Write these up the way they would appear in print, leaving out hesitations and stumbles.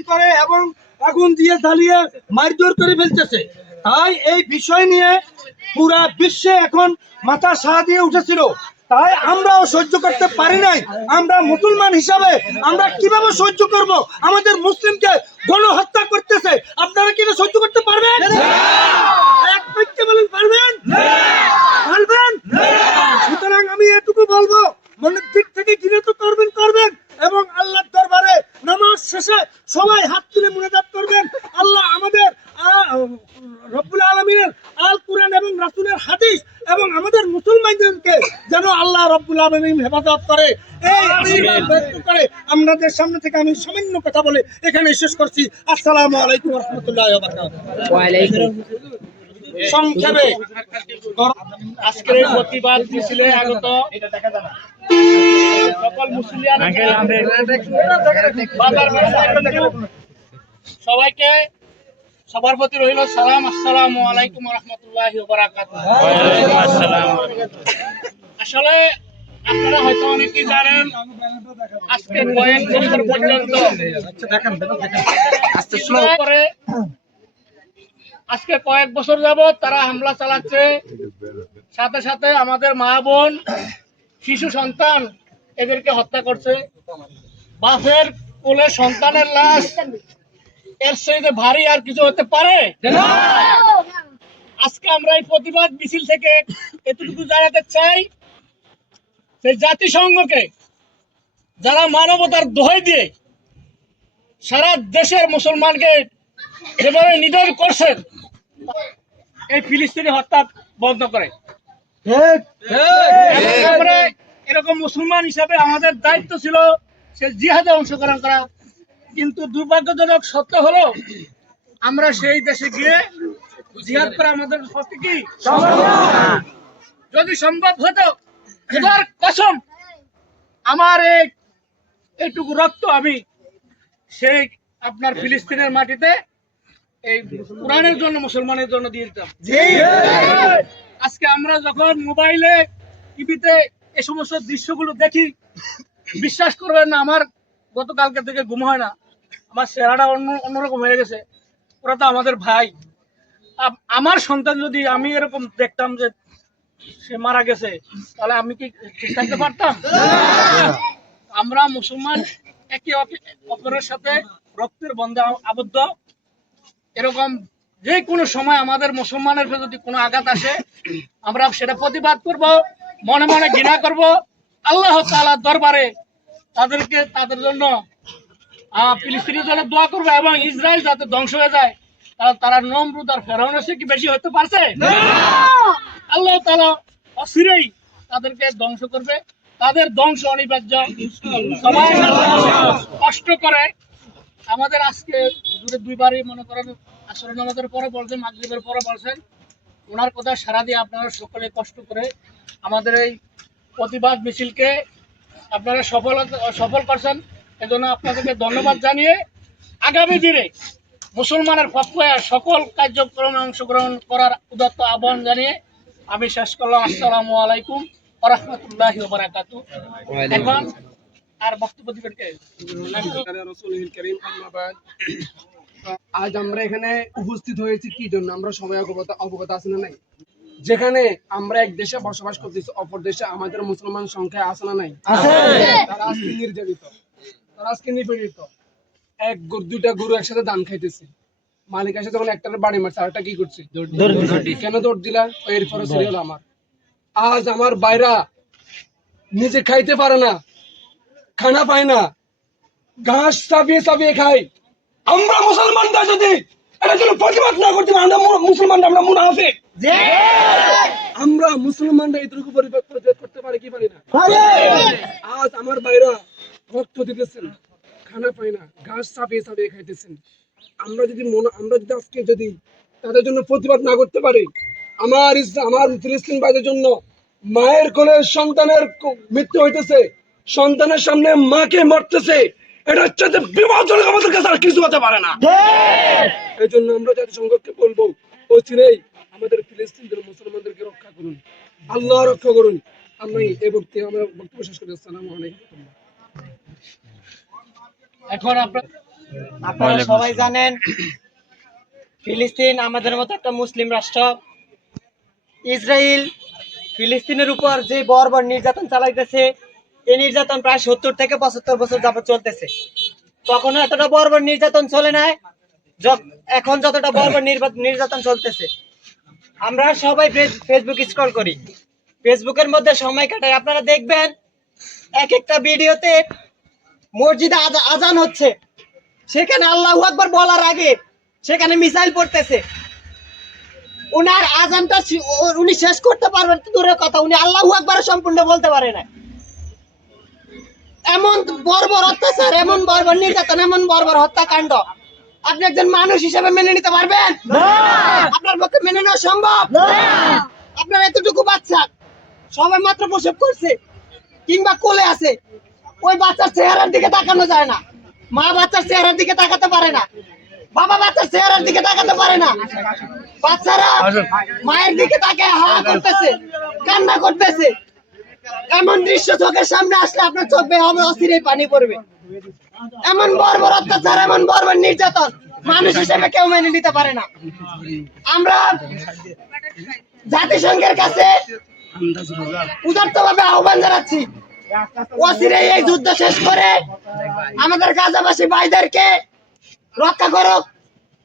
গুলি করে এবং আগুন দিয়ে জ্বালিয়ে মারধর করে ফেলতেছে। তাই এই বিষয় নিয়ে পুরা বিশ্বে এখন মাথা সাড়া দিয়ে উঠেছিল। তাই আমরাও সহ্য করতে পারি নাই। আমরা মুসলমান হিসাবে আমরা কিভাবে সহ্য করব? আমাদের মুসলিমকে গণহত্যা করতেছে, আপনারা কি সহ্য করতে পারবেন? এক বাক্যে বলেন, পারবেন? পারবেন? সুতরাং আমি এটুকু বলবো, মনের দিক থেকে ঘৃণা তো করবেন এবং আল্লাহর দরবারে নামাজ শেষে সবাই হাত তুলে মুনাজাত করবেন। আল্লাহ আমাদের রব্বুল আলামিনের আল কুরআন এবং রাসূলের হাদিস এবং আমাদের মুসলমানদেরকে যেন আল্লাহ রব্বুল আলামিন হেফাজত করে, এই আশীর্বাদ ব্যক্ত করে আপনাদের সামনে থেকে আমি সামান্য কথা বলে এখানে শেষ করছি। আসসালামু আলাইকুম ওয়া রাহমাতুল্লাহি ওয়া বারাকাতুহু। ওয়া আলাইকুম। সংক্ষেপে আজকের এই প্রতিবাদ মিছিলে আগত সকল মুসলিম সবাইকে সবার প্রতি রইল সালাম। আসসালামু আলাইকুম ওয়া রাহমাতুল্লাহি ওয়া বারাকাতুহু। আসলে আপনারা হয়তো অনেকেই জানেন, আজকে কয়েক বছর পর্যন্ত আজকে কয়েক বছর যাবত তারা হামলা চালাচ্ছে, সাথে সাথে আমাদের মা বোন, শিশু সন্তান এদেরকে হত্যা করছে। বাপের কোলে সন্তানের লাশ, এর চাইতে ভারী আর কিছু হতে পারে? আজকে আমরা এই প্রতিবাদ মিছিল থেকে এতটুকু জানাতে চাই যে জাতিসংঘকে, যারা মানবতার দোহাই দিয়ে সারা দেশের মুসলমানকে যেভাবে নিধন করছেন, এই ফিলিস্তিনি হত্যা বন্ধ করে। আমরা এরকম মুসলমান হিসাবে আমাদের দায়িত্ব ছিল সে জিহাদে অংশগ্রহণ করা, কিন্তু দুর্ভাগ্যজনক সত্য হলো আমরা সেই দেশে গিয়ে জিহাদ করা আমাদের পক্ষে কি যদি সম্ভব হতো, খোদার কসম আমার এইটুকু রক্ত আমি সেই আপনার ফিলিস্তিনের মাটিতে এই কোরআনের জন্য, মুসলমানের জন্য দিয়ে দিতাম। আজকে আমরা যখন মোবাইলে, টিভিতে এই সমস্ত দৃশ্যগুলো দেখি, বিশ্বাস করবেন না, আমার গতকালকে থেকে ঘুম হয় না, আমার চেহারাটা অন্যরকম হয়ে গেছে। ওরা তো আমাদের ভাই। আমার সন্তান যদি আমি এরকম দেখতাম যে সে মারা গেছে, তাহলে আমি কি ঠিক থাকতে পারতাম? আমরা মুসলমান একে অপরের সাথে রক্তের বন্ধে আবদ্ধ। এরকম যে কোনো সময় আমাদের মুসলমানের যদি কোনো আঘাত আসে, আমরা সেটা প্রতিবাদ করব, মনে মনে ঘৃণা করব, আল্লাহ তাআলার দরবারে তাদের জন্য ফিলিস্তিনের জন্য দোয়া করবো এবং ইসরায়েল যাতে ধ্বংস হয়ে যায়। তারা নমরুদ আর ফেরাউনের চেয়ে কি বেশি হতে পারছে? আল্লাহ তাআলা অচিরেই তাদেরকে ধ্বংস করবে, তাদের ধ্বংস অনিবার্য। সবাই কষ্ট করে আমাদের আজকে দুইবারই মনে করেন আসরের নামাজের পরে বলছেন, মাগরিবের পরে বলছেন, ওনার কথা সারা দিয়ে আপনারা সকলে কষ্ট করে আমাদের এই প্রতিবাদ মিছিলকে আপনারা সফল করছেন। এজন্য আপনাদেরকে ধন্যবাদ জানিয়ে আগামী দিনে মুসলমানের পক্ষে সকল কার্যক্রমে অংশগ্রহণ করার উদাত্ত আহ্বান জানিয়ে আমি শেষ করলাম। আসসালামু আলাইকুম ওয়া রাহমাতুল্লাহি ওয়া বারাকাতুহু। এখন আর বক্তব্য দিবেন কে? আজ আমরা এখানে উপস্থিত হয়েছি কি জন্য? আমরা সবাই অবগত আছি না নাই? যেখানে আমরা এক দেশে বসবাস করতেছি, অপর দেশে আমাদের মুসলমান সংখ্যা আছে না নাই? তারা আজকে নির্যাতিত, তারা আজকে নিপীড়িত। দুইটা গরু একসাথে ধান খাইতেছে, মালিক এসে যখন একটার বাড়ি মারছে, আরেকটা কি করছে? কেন দৌড় দিলা? এরপরে চলে হলো আমার। আজ আমার বাইরা নিজে খাইতে পারে না, খানা পায় না, ঘাস চাপিয়ে চাপিয়ে খায়। আমরা মুসলমানরা যদি এটা জন্য প্রতিবাদ না করতে পারি, আমরা মুসলমানরা আমরা মুনাফিক। আমরা মুসলমানরা এটুকু প্রতিবাদ করতে পারি কি পারি না? আজ আমার ভাইরা রক্ত দিতেছেন, খানা পায় না, ঘাস চাপিয়ে চাপিয়ে খাইতেছেন। আমরা যদি আজকে যদি তাদের জন্য প্রতিবাদ না করতে পারি, আমার ফিলিস্তিন ভাইদের জন্য মায়ের কোলে সন্তানের মৃত্যু হইতেছে, সন্তানের সামনে মাকে মরতেছে, এটা হচ্ছে বিপজ্জনক, আমাদের কাছে আর কিছু হতে পারে না। এই জন্য আমরা জাতিসংঘকে বলবো, অচিরেই আমাদের ফিলিস্তিনদের মুসলমানদেরকে রক্ষা করুন, আল্লাহ রক্ষা করুন। আমরা এই বক্তব্য শেষ করি। আসসালামু আলাইকুম। এখন আপনার আপনারা সবাই জানেন ফিলিস্তিন আমাদের মতো একটা মুসলিম রাষ্ট্র। ইসরায়েল ফিলিস্তিনের উপর যে বর্বর নির্যাতন চালাইতেছে, এই নির্যাতন প্রায় 70 থেকে 75 বছর যাবত চলতেছে। তখনও এতটা বর্বর নির্যাতন চলে নাই এখন যতটা বর্বর নির্যাতন চলতেছে। আমরা সবাই ফেসবুক স্ক্রল করি, ফেসবুকের মধ্যে সময় কাটাই। আপনারা দেখবেন এক একটা ভিডিওতে মসজিদে আজান হচ্ছে, সেখানে আল্লাহু আকবার বলার আগে সেখানে মিসাইল পড়তেছে। উনার আজানটা উনি শেষ করতে পারবেন তো দূরের কথা, উনি আল্লাহু আকবার সম্পূর্ণ বলতে পারে না। এমন বর্বর অত্যাচার, এমন বর্বর নির্যাতন, এমন বর্বর হত্যাকাণ্ড আপনি একজন মানুষ হিসেবে মেনে নিতে পারবেন? আপনার পক্ষে মেনে নেওয়া সম্ভব? আপনার এতটুকু বাচ্চা সবাই মাত্র প্রসব করছে কিংবা কোলে আছে, ওই বাচ্চার চেহারার দিকে তাকানো যায় না, মা বাচ্চার চেহারার দিকে তাকাতে পারে না, বাবা বাচ্চার চেহারার দিকে তাকাতে পারে না। বাচ্চারা মায়ের দিকে তাকায় হা করতেছে, কান্না করতেছে। এমন দৃশ্য চোখের সামনে আসলে আপনার চোখ বেয়ে হবে, অস্থিরেই পানি পড়বে। এমন বর্বর অত্যাচার, এমন বর্বর নির্যাতন মানুষ হিসেবে কেউ মেনে নিতে পারে না। আমরা জাতিসংঘের কাছে উদারতভাবে আহ্বান জানাচ্ছি, অচিরেই এই যুদ্ধ শেষ করে আমাদের গাজাবাসী ভাইদেরকে রক্ষা করুক।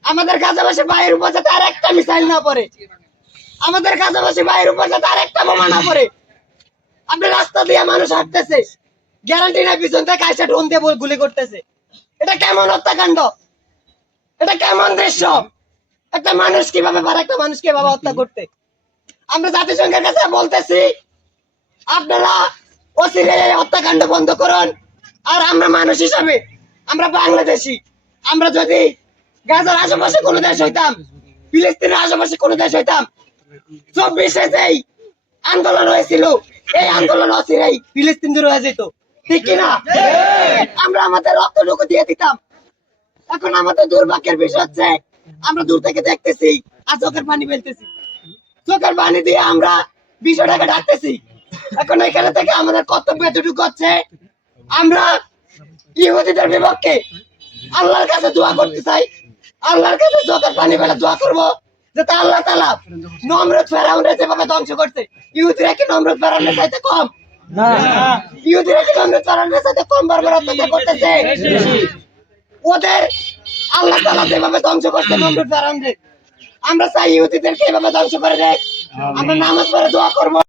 আমাদের গাজাবাসী ভাইয়ের উপর যাতে আর একটা মিসাইল না পড়ে, আমাদের গাজাবাসী ভাইয়ের উপর যাতে আর একটা বোমা না পড়ে। আপনি রাস্তা দিয়ে মানুষ হাঁটতেছে, গ্যারান্টি নাই পিছন থেকে আইসা ড্রোন দিয়ে গুলি করতেছে। এটা কেমন হত্যাকাণ্ড? এটা কেমন দৃশ্য? একটা মানুষ কিভাবে পারে একটা মানুষকে এভাবে হত্যা করতে? আমরা জাতিসংঘের কাছে বলতেছি, আপনারা অচিরেই এই হত্যাকাণ্ড বন্ধ করুন। আর আমরা মানুষ হিসাবে, আমরা বাংলাদেশি, আমরা যদি গাজার আশেপাশে কোনো দেশ হইতাম, ফিলিস্তিনের আশেপাশে কোনো দেশ হইতাম, 24-এ যেই আন্দোলন হয়েছিল, এই আন্দোলন অচিরেই ফিলিস্তিন দূর হয়ে যেত, ঠিক কিনা? আমরা আমাদের রক্তটুকু দিয়ে দিতাম। এখন আমাদের দুর্ভাগ্যের বিষয় হচ্ছে, আমরা দূর থেকে দেখতেছি আর চোখের পানি ফেলতেছি, চোখের পানি দিয়ে আমরা বিষয়টাকে ডাকতেছি। এখন এখানে থেকে আমাদের কর্তব্য এতটুকু হচ্ছে, আমরা ইহুদিদের বিপক্ষে আল্লাহর কাছে দোয়া করতে চাই। আল্লাহর কাছে চোখের পানি ফেলে দোয়া করবো যাতে আল্লাহ তাআলা নমরুদ ফেরাউনরে যেভাবে ধ্বংস করছে, ইহুদিরা কি নমরুদ ফেরাউনের চাইতে কম? ইহুদিরা কি নমরুদ ফেরাউনের চাইতে কম বর্বর অত্যাচার করতেছে? ওদের আল্লাহ তাআলা যেভাবে ধ্বংস করছে নমরুদ ফেরাউনরে, আমরা চাই ইহুদিদেরকে এভাবে ধ্বংস করে দেয়। আমরা নামাজ পড়ে দোয়া করবো।